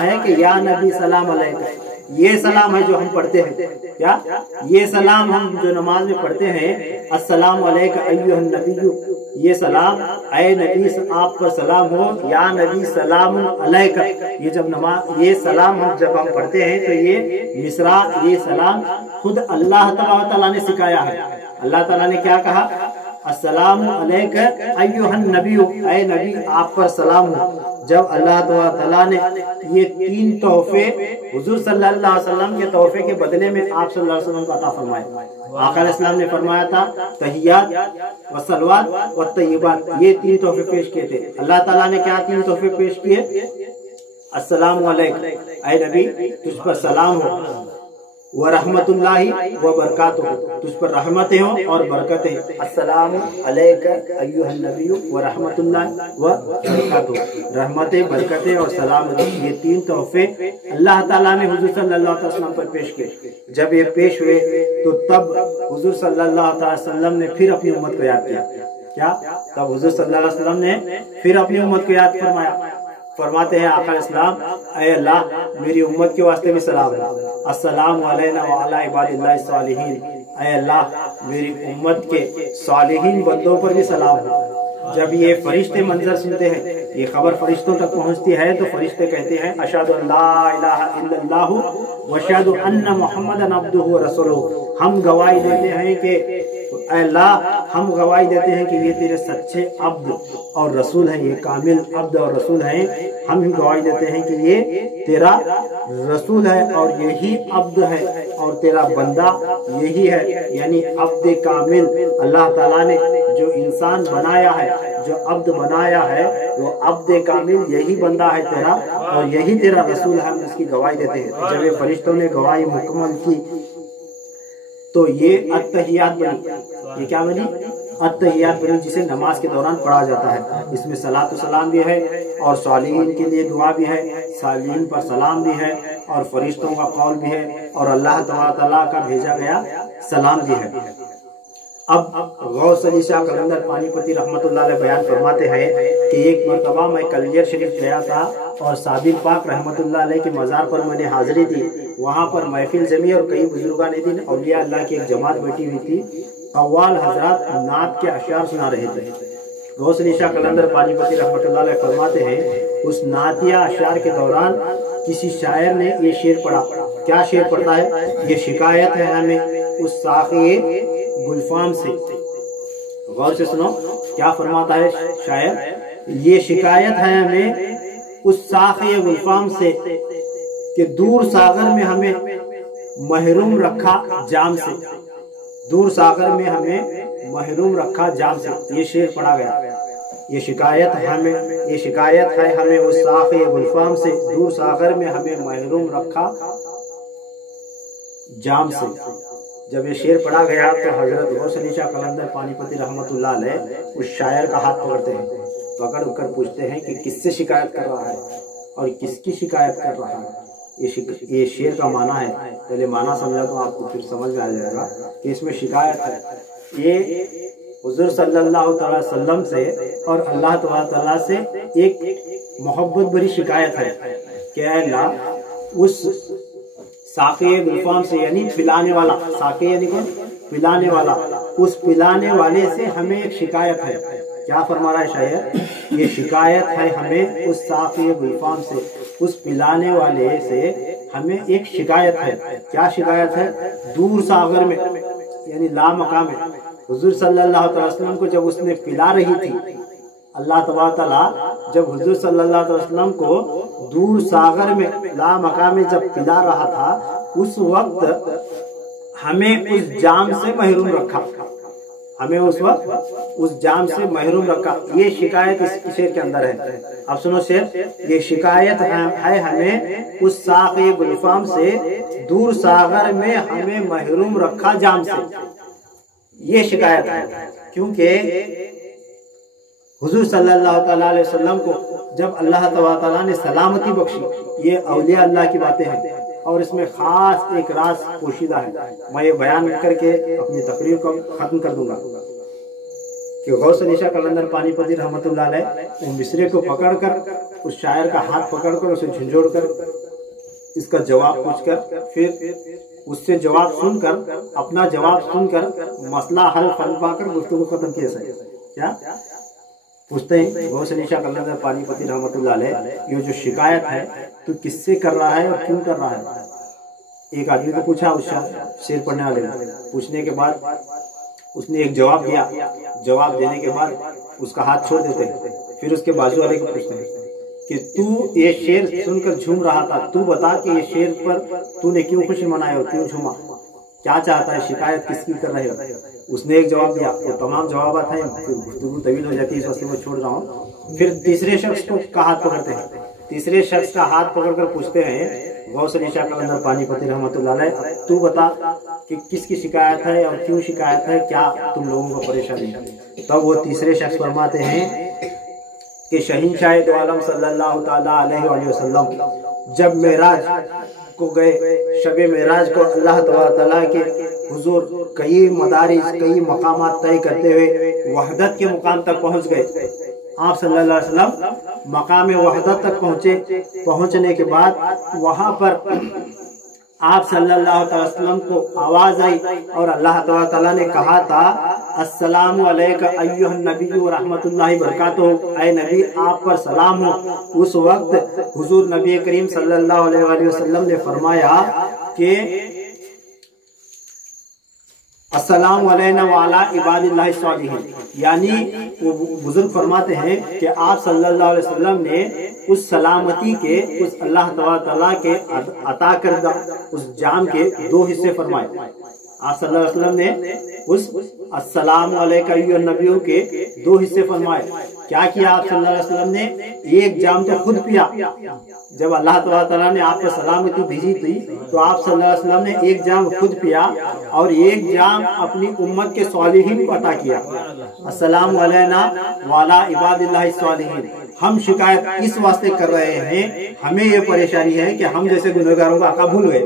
है कि या नबी सलाम अलैका, ये सलाम है जो हम पढ़ते हैं। क्या ये सलाम हम जो नमाज में पढ़ते हैं, अस्सलाम अलैका अय्युहन नबिय्यु, ये सलाम ऐ नबी आप पर सलाम हो, या नबी सलाम अलैका, ये जब नमाज ये सलाम हम जब हम पढ़ते हैं तो ये मिसरा, ये सलाम खुद अल्लाह ताला ने सिखाया है। अल्लाह ताला ने क्या कहा, अस्सलामु अलैका अय्युहन नबिय्यु, ऐ नबी आप पर सलाम हो। जब अल्लाह ताला ने ये 3 तोहफे हुजूर सल्लल्लाहु अलैहि वसल्लम के तोहफे के बदले में आप सल्लल्लाहु अलैहि वसल्लम को अता फरमाए। आका अलैहिस्सलाम ने फरमाया था तहियात व सलवात व तय्यबात, ये 3 तोहफे पेश किए थे। अल्लाह ताला ने क्या 3 तोहफे पेश किए, अस्सलामु अलैका, ऐ नबी तुझ पर सलाम हो, व रहमतुल्लाहि व बरकातुहू, तुझ पर रहमतें हो और बरकतें। अस्सलामु अलैका अय्युहन नबिय्यु व रहमतुल्लाहि व बरकातुहू, रहमतें, बरकतें और सलाम, ये 3 तोहफे अल्लाह ताला ने हुजूर सल्लल्लाहु अलैहि वसल्लम पर पेश किए। जब ये पेश हुए तो तब हुजूर सल्लल्लाहु अलैहि वसल्लम ने फिर अपनी उम्मत को याद किया। क्या तब हुजूर सल्लल्लाहु अलैहि वसल्लम ने फिर अपनी उम्मत को याद फरमाया। फरमाते हैं आका इस्लाम, ऐ अल्लाह मेरी उम्मत के वास्ते भी सलाम है, अस्सलामु अलैना व अला इबादिल्लाहि सालिहीन, ऐ अल्लाह मेरी उम्मत के सालिहीन बंदों पर भी सलाम हो। जब ये फरिश्ते मंजर सुनते हैं, ये खबर फरिश्तों तक पहुंचती है तो फरिश्ते कहते हैं अशहदु अल्ला इलाहा इल्लल्लाहु व अशहदु अन्ना मुहम्मदन अब्दुहु व रसूलुहु, हम गवाही देते हैं कि अल्लाह, हम गवाही देते हैं कि ये तेरे सच्चे अब्द और रसूल हैं, ये कामिल अब्द और रसूल हैं। हम गवाही देते हैं कि ये तेरा रसूल है और यही अब्द है और तेरा बंदा यही है, यानी अब्द कामिल। अल्लाह ताला ने जो इंसान बनाया है, जो अब्द बनाया है, वो अब्द कामिल यही बंदा है तेरा और यही तेरा रसूल है, हम इसकी गवाही देते हैं। जब ये फरिश्तों ने गवाही मुकम्मल की तो ये अत्तहियात बनी। ये क्या बनी? अत्तहियात बनी, जिसे नमाज के दौरान पढ़ा जाता है। इसमें सलात सलाम भी है और सालिहीन के लिए दुआ भी है, सालिहीन पर सलाम भी है और फरिश्तों का कौल भी है और अल्लाह ताला का भेजा गया सलाम भी है। अब गौस अली शाह कलंदर पानीपति रहमतुल्लाह अलैह बयान फरमाते हैं कि एक मरतबा मैं कलियर शरीफ गया था और साबिर पाक रहमतुल्लाह अलैह के मज़ार पर मैंने हाजिरी दी। वहाँ पर महफिल जमी और कई बुजुर्गान दीन औलिया अल्लाह की एक जमात बैठी हुई थी। अव्वाल हजरात नात के अशआर सुना रहे थे। गौस अली शाह कलंदर पानीपति रहमतुल्लाह अलैह फरमाते हैं, उस नातिया अशआर के दौरान किसी शायर ने ये शेर पढ़ा। क्या शेर पढ़ता है? ये शिकायत है हमें उस साक़ी गुलफाम से। गौर से सुनो क्या फरमाता है शायर, ये शिकायत है हमें उस साक़ी गुलफाम से कि दूर सागर में हमें महरूम रखा जाम से, दूर सागर में हमें महरूम रखा जाम से। ये शेर पढ़ा गया। ये शिकायत है हमें उस साक़ी गुलफाम से, दूर सागर में हमें महरूम रखा जाम से। जब ये शेर पढ़ा गया तो हजरत गौस अली शाह कलंदर पानीपति रहमतुल्लाह अलैह उस शायर का हाथ पकड़ते हैं, पकड़ कर पूछते हैं कि किससे शिकायत कर रहा है और किसकी शिकायत कर रहा है। ये शेर का माना है, पहले माना समझा तो आपको फिर समझ में आ जाएगा कि इसमें शिकायत है। ये हुजूर सल्लल्लाहु अलैहि वसल्लम से और अल्लाह ताला से एक मोहब्बत भरी शिकायत है कि अल्लाह उस साक़ी गुलफाम से, यानी पिलाने वाला, साक़ी यानी कौन? पिलाने वाला, उस पिलाने वाले से हमें एक शिकायत है। क्या फरमा रहा है शायर? ये शिकायत है हमें उस साक़ी गुलफाम से, उस पिलाने वाले से हमें एक शिकायत है। क्या शिकायत है? दूर सागर में यानी ला मकाम में हुजूर सल्लल्लाहु अलैहि वसल्लम को जब उसने पिला रही थी, अल्लाह तबारक तआला जब हुजूर सल्लल्लाहु अलैहि वसल्लम को दूर सागर में ला मकाम में जब पिला रहा था, उस वक्त हमें उस जाम से महरूम रखा, हमें उस वक्त उस जाम से महरूम रखा। ये शिकायत इस शेर के अंदर है। अब सुनो शेर, ये शिकायत है हमें उस साक़ी गुलफाम से, दूर सागर में हमें महरूम रखा जाम से। ये शिकायत है क्योंकि हुजूर सल्लल्लाहु अलैहि वसल्लम को जब अल्लाह ताला ने सलामती बख्शी, ये औलिया अल्लाह की बातें हैं और इसमें खास एक राज पोशीदा है। मैं ये बयान करके अपनी तकरीर को खत्म कर दूंगा कि गौस अली शाह कलंदर पानीपति रहमतुल्लाह अलैह वो मिसरे को पकड़कर उस शायर का हाथ पकड़कर उसे झंझोड़ कर इसका जवाब पूछकर, फिर उससे जवाब सुनकर, अपना जवाब सुनकर मसला हल पाकर गुफ्तगू खत्म किया सही। क्या पूछते हैं गौस अली शाह कलंदर पानीपति रहमतुल्लाह अलैह, ये जो शिकायत है तू किससे कर रहा है और क्यों कर रहा है? एक आदमी को पूछा, उस शेर पढ़ने वाले ने। पूछने के बाद उसने एक जवाब दिया, जवाब देने के बाद उसका हाथ छोड़ देते हैं, फिर उसके बाजू वाले को पूछते हैं कि तू ये शेर सुनकर झूम रहा था, तू बता कि ये शेर पर तूने क्यों खुशी मनाई और क्यों झूमा, क्या चाहता है, शिकायत किसकी कर रहे हो? उसने एक जवाब दिया, वो तमाम जवाब हैं, फिर गुफ्तगू तवील हो जाती है, इस वास्ते मैं छोड़ रहा हूँ। फिर तीसरे शख्स को का हाथ पकड़ते हैं, तीसरे शख्स का हाथ पकड़कर पूछते हैं गौस अली शाह कलंदर पानीपति रहमतुल्लाह अलैह, तू बता कि किसकी शिकायत है और क्यों शिकायत है, क्या तुम लोगों को परेशानी है? तब वो तीसरे शख्स फरमाते हैं कि शहींशाह दो आलम सल्लल्लाहु ताला अलैहि वसल्लम जब मेराज को गए, शबे मेराज को अल्लाह ताला के हुजूर कई मदारिज, कई मकामात तय करते हुए वहदत के मुकाम तक पहुंच गए। आप सल्लल्लाहु अलैहि वसल्लम मकाम वहदत तक पहुंचे। पहुंचने के बाद वहां पर आप सल्लल्लाहु अलैहि वसल्लम को आवाज आई और अल्लाह ताला ने कहा था, अस्सलामु अलैका अय्युहन नबी व रहमतुल्लाहि व बरकातुहू, ऐ नबी आप पर सलाम हो। उस वक्त हुजूर नबी करीम सल्लल्लाहु अलैहि वसल्लम ने फरमाया कि अस्सलामु अलैना व अला इबादिल्लाहि सालिहीन, यानी वो बुजुर्ग फरमाते हैं कि आप सल्लल्लाहु अलैहि वसल्लम ने उस सलामती के, उस अल्लाह ताला के अता करदा उस जाम के दो हिस्से फरमाए। आप सल्लल्लाहु अलैहि वसल्लम ने उस अस्सलामु अलैका अय्युहन नबियों के दो हिस्से फरमाए। क्या किया आप सल्लल्लाहु अलैहि वसल्लम ने? एक जाम तो खुद पिया, जब अल्लाह ताला ने आप पर सलामती भेजी थी तो आप सल्लल्लाहु अलैहि वसल्लम ने एक जाम खुद पिया और एक जाम अपनी उम्मत के सालिहीन को अता किया। अस्सलामु अलैना व अला इबादिल्लाहि सालिहीन। हम शिकायत इस वास्ते कर रहे हैं, हमें ये परेशानी है कि हम जैसे गुनहगारों का आका भूल गए।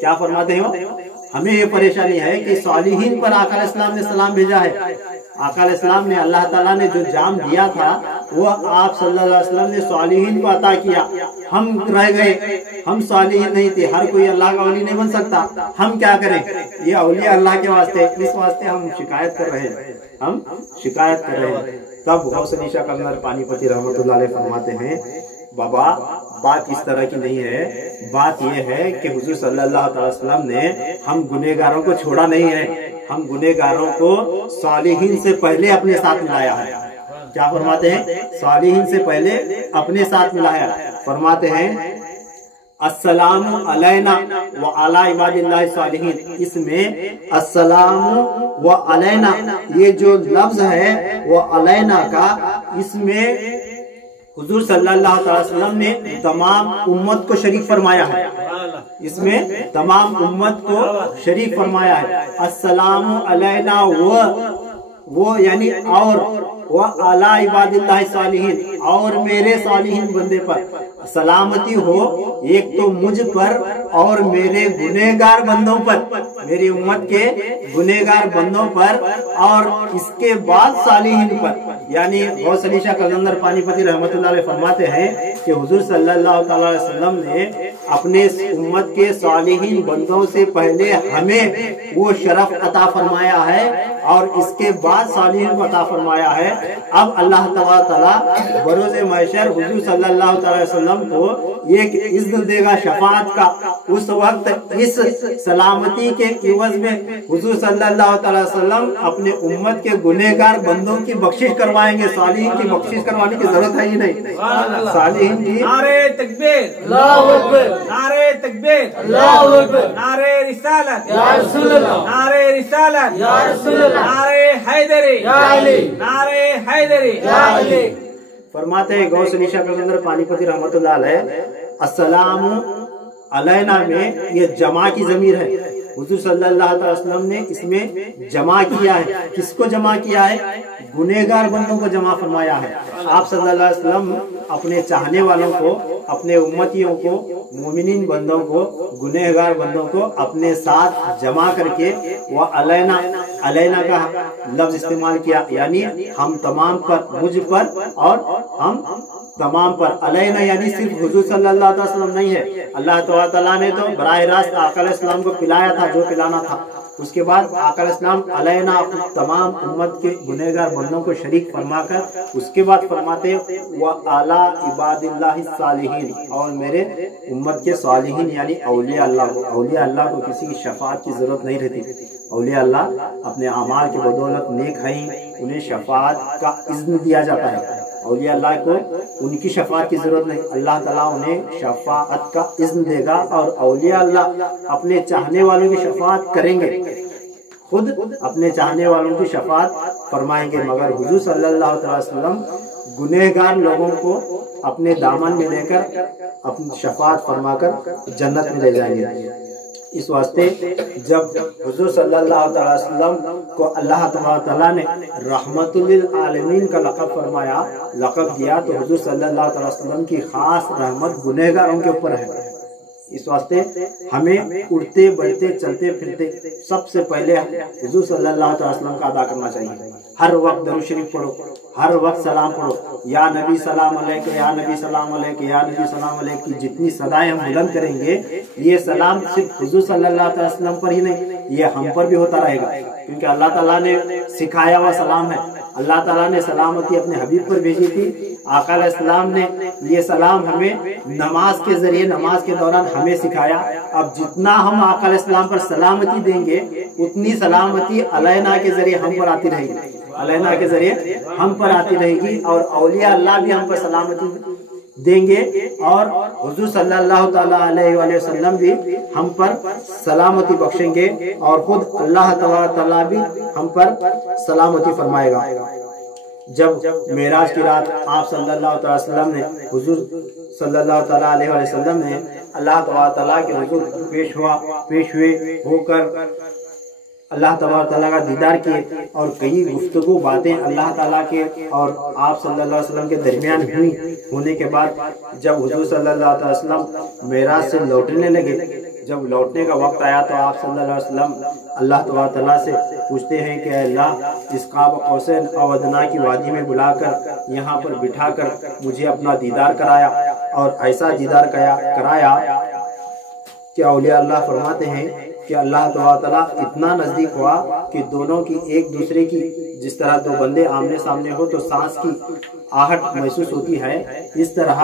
क्या फरमाते हो? हमें ये परेशानी है कि सालिहीन पर आका इस्लाम ने सलाम भेजा है। आका इस्लाम ने, अल्लाह ताला ने जो जाम दिया था वो आप सल्लल्लाहु अलैहि वसल्लम ने सालिहीन को अता किया। हम रह गए, हम सालिहीन नहीं थे। हर कोई अल्लाह का वली नहीं बन सकता, हम क्या करें? ये औलिया अल्लाह के वास्ते, इस वास्ते हम शिकायत कर रहे हैं, हम शिकायत कर रहे हैं। तब गौस अली शाह कलंदर पानीपति रहमतुल्लाह अलैह फरमाते हैं, बाबा बात इस तरह की नहीं है, बात यह है कि हुजूर सल्लल्लाहु अलैहि वसल्लम ने हम गुनहगारों को छोड़ा नहीं है, हम गुनहगारों को सालिहीन से पहले अपने साथ मिलाया है। क्या फरमाते हैं? सालिहीन से पहले अपने साथ मिलाया। फरमाते हैं अस्सलामु अलैना व अला इबादिल्लाहि सालिहीन। इसमें अस्सलामु व अलैना, ये जो लफ्ज है वो अलैना का, इसमें हुजूर सल्लल्लाहु अलैहि वसल्लम ने तमाम उम्मत को शरीक फरमाया है, इसमें तमाम उम्मत को शरीक फरमाया है। अस्सलामु अलैना वो यानी और वो अला इबादिल्लाहि सालिहीन, और मेरे सालिहीन बंदे पर सलामती हो, एक तो मुझ पर और मेरे गुनहगार बंदों पर, मेरी उम्मत के गुनहगार बंदों पर, और इसके बाद सालिहीन पर। यानी गौस अली शाह कलंदर पानीपति रहमतुल्लाह अलैह फरमाते हैं कि हुजूर सल्लल्लाहु अलैहि वसल्लम ने अपने उम्मत के सालिहीन बंदों से पहले हमें वो शरफ अता फरमाया है और इसके बाद सालिहीन को अता फरमाया है। अब अल्लाह ताला बरोज़े महशर हुजूर सल्लल्लाहु अलैहि वसल्लम को एक इज़्न देगा शफाअत का। उस वक्त इस सलामती के इवज में हुजूर सल्लल्लाहु अलैहि वसल्लम अपने उम्मत के गुनहगार बंदों की बख्शिश करवाएंगे। सालिहीन की बख्शिश करवाने की जरूरत है ही नहीं। सालिहीन की नारे तकबीर, अल्लाहु अकबर, नारे तकबीर, अल्लाहु अकबर, नारे रिसालत या रसूल अल्लाह, नारे रिसालत या रसूल अल्लाह, नारे हैदरी या अली, नारे हैदरी या अली। फरमाते हैं गौस अली शाह कलंदर पानीपति रहमतुल्लाह अलैह, अस्सलामु अलैना में ये जमा की ज़मीर है। हुजूर सल्लल्लाहु अलैहि वसल्लम ने इसमें जमा किया है। किसको जमा किया है? गुनहगार बंदों को जमा फरमाया है। आप सल्लल्लाहु अलैहि वसल्लम अपने चाहने वालों को, अपने उम्मतियों को, मोमिनीन बंदों को, गुनहगार बंदों को अपने साथ जमा करके वह अलैना, अलैना का लफ्ज इस्तेमाल किया, यानी हम तमाम पर, मुझ पर और हम तमाम पर अलैना यानी सिर्फ हुजूर सल्लल्लाहु अलैहि वसल्लम नहीं है, अल्लाह ताला ने तो बराह रास्त आका अलैहिस्सलाम को पिलाया था जो पिलाना था। उसके बाद आका अलैहिस्सलाम अलैना तमाम उम्मत के गुनहगार बंदों को शरीक फरमाकर उसके बाद फरमाते व आला इबादिल्लाहि सालिहीन, और मेरे उम्मत के सालिहीन यानी औलिया अल्लाह को किसी की शफाअत की जरूरत नहीं रहती। औलिया अल्लाह अपने अमाल के बदौलत नेक हैं, उन्हें शफाअत का इज़्न दिया जाता है। औलिया अल्लाह को उनकी शफाअत की जरूरत नहीं, अल्लाह ताला उन्हें शफाअत का इज़्न देगा और औलिया अल्लाह अपने चाहने वालों की शफाअत करेंगे, खुद अपने चाहने वालों की शफाअत फरमाएंगे। मगर हुजूर सल्लल्लाहु अलैहि वसल्लम गुनहगार लोगों को अपने दामन में लेकर अपनी शफाअत फरमाकर जन्नत में ले जाएंगे। इस वास्ते जब हुजूर सल्लल्लाहु अलैहि वसल्लम को अल्लाह ताला ने रहमतुल लिल आलमीन का लक़ब फरमाया, लक़ब दिया, तो हुजूर सल्लल्लाहु अलैहि वसल्लम की खास रहमत गुनहगारों के ऊपर है। इस वास्ते हमें उठते बैठते चलते फिरते सबसे पहले हुजूर सल्लल्लाहु अलैहि वसल्लम का अदा करना चाहिए। हर वक्त दरूद शरीफ पढ़ो, हर वक्त सलाम पढ़ो, या नबी सलाम अलैक, या नबी सलाम अलैक, या नबी सलाम अलैक की जितनी सदाएं हम बुलंद करेंगे, ये सलाम सिर्फ हुजूर सल्लल्लाहु अलैहि वसल्लम पर ही नहीं, ये हम पर भी होता रहेगा, क्योंकि अल्लाह ताला ने सिखाया हुआ सलाम है। अल्लाह ताला ने सलामती अपने हबीब पर भेजी थी। आका अलैहिस्सलाम ने ये सलाम हमें नमाज के जरिए, नमाज के दौरान हमें सिखाया। अब जितना हम आका अलैहिस्सलाम पर सलामती देंगे उतनी सलामती अलैना के जरिए हम पर आती रहेगी, अलैना के जरिए हम पर आती रहेगी, और औलिया अल्लाह भी हम पर सलामती देंगे और हुजूर सल्लल्लाहु ताला अलैहि वसल्लम भी हम पर सलामती बख्शेंगे और खुद अल्लाह ताला भी हम पर सलामती फरमाएगा। जब मेराज की रात आप सल्लल्लाहु अलैहि वसल्लम ने, हुजूर सल्लल्लाहु ताला अलैहि वसल्लम ने अल्लाह ताला के हुजूर पेश हुए होकर अल्लाह ताला का दीदार किए और कई गुफ्तगू बातें अल्लाह ताला के और आप सल्लल्लाहु अलैहि वसल्लम के दरमियान हुई। होने के बाद जब हुजूर सल्लल्लाहु अलैहि वसल्लम मेराज से लौटने लगे, जब लौटने का वक्त आया तो आप सल्लल्लाहु अलैहि वसल्लम अल्लाह ताला से पूछते हैं कि अल्लाह, इस क़ाब कौसैन और अदना की वादी में बुलाकर यहाँ पर बिठाकर मुझे अपना दीदार कराया, और ऐसा दीदार कराया कि औलिया अल्लाह फरमाते हैं कि अल्लाह ताला इतना नजदीक हुआ कि दोनों की एक दूसरे की, जिस तरह दो बंदे आमने सामने हो तो सांस की आहट महसूस होती है, इस तरह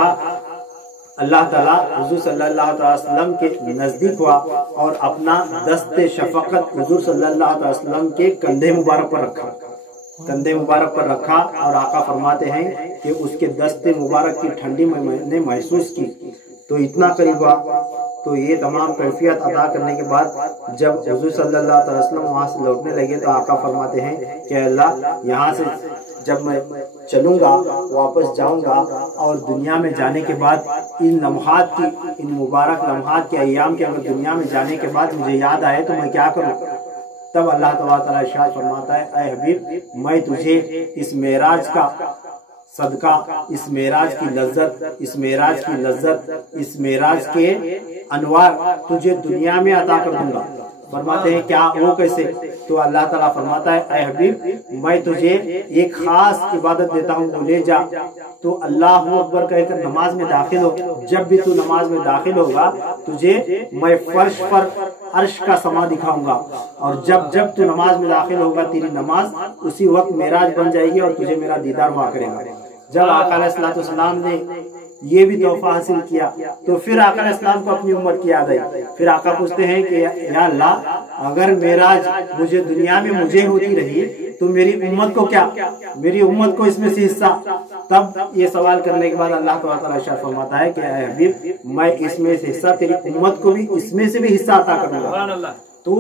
अल्लाह ताला हुजूर सल्लल्लाहु अलैहि वसल्लम के नजदीक हुआ और अपना दस्ते शफकत हुजूर सल्लल्लाहु अलैहि वसल्लम के कंधे मुबारक पर रखा, कंधे मुबारक पर रखा, और आका फरमाते हैं कि उसके दस्ते मुबारक की ठंडी मैंने महसूस की तो इतना करीब हुआ। तो ये तमाम कैफियत अदा करने के बाद जब हुजूर सल्लल्लाहु अलैहि वसल्लम वहाँ से लौटने लगे तो आका फरमाते हैं कि अल्लाह, यहाँ से जब मैं चलूंगा वापस जाऊंगा और दुनिया में जाने के बाद इन लम्हात की, इन मुबारक लम्हात के अय्याम के अगर दुनिया में जाने के बाद मुझे याद आए तो मैं क्या करूँ? तब अल्लाह ताला इरशाद फरमाता है, ऐ हबीब, मैं तुझे इस मेराज का सदका, इस मेराज की लज्जत, इस मेराज की लज्जत, इस मेराज के अनवार तुझे दुनिया में अता कर दूंगा। फरमाते हैं क्या, वो कैसे? तो अल्लाह ताला फरमाता है, ऐ हबीब, मैं तुझे एक खास इबादत देता हूँ, तो ले जा। तो अल्लाह अकबर कहकर नमाज में दाखिल हो। जब भी तू नमाज में दाखिल होगा तुझे मैं फर्श पर अर्श का समा दिखाऊंगा, और जब जब तू नमाज में दाखिल होगा तेरी नमाज उसी वक्त मेराज बन जाएगी और तुझे मेरा दीदार हुआ करेगा। जब आका अलैहिस्सलाम ने ये भी तोहफा हासिल किया तो फिर आका अलैहिस्सलाम को अपनी उम्मत की याद आई। फिर आका पूछते हैं कि या अल्लाह, अगर मेराज मुझे दुनिया में मुझे होती रही तो मेरी उम्मत को क्या, मेरी उम्मत को इसमें से हिस्सा? तब ये सवाल करने के बाद अल्लाह ताला इरशाद फरमाता है कि ऐ हबीब, मैं इसमें से हिस्सा, तेरी उम्मत को भी इसमें से भी हिस्सा अता करूंगा। तू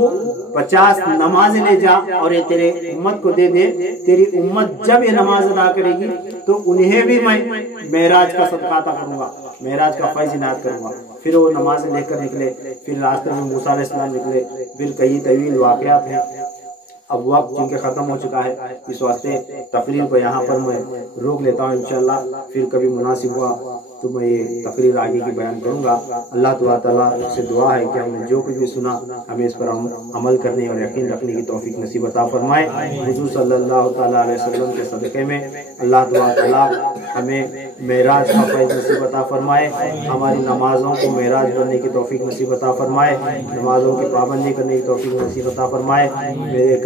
50 नमाज ले जा और ये तेरे उम्मत को दे दे। तेरी उम्मत जब ये नमाज अदा करेगी तो उन्हें भी मैं मेराज का सदका अता करूंगा, मेराज का फैज़ इनायत करूंगा। फिर वो नमाज लेकर निकले, फिर रास्ते में मूसा अलैहिस्सलाम निकले, फिर कई तवील वाक़यात हैं। अब वक्त चूंकि ख़त्म हो चुका है, इस वास्ते तकरीर को यहाँ पर मैं रोक लेता हूँ। इंशाअल्लाह फिर कभी मुनासिब हुआ तो मैं ये तकरीर आगे की बयान करूंगा। अल्लाह ताला से दुआ है कि हमने जो कुछ भी सुना हमें इस पर अमल करने और यकीन रखने की तौफीक नसीब अता फरमाए। हुजूर सल्लल्लाहु ताला अलैहि वसल्लम के सदक़े में अल्लाह ताला हमें मेराज का फैज़ नसीब अता फरमाए, हमारी नमाजों को मेराज बनने की तौफीक नसीब अता फरमाए, नमाजों की पाबंदी करने की तौफीक नसीब अता फरमाए। मेरे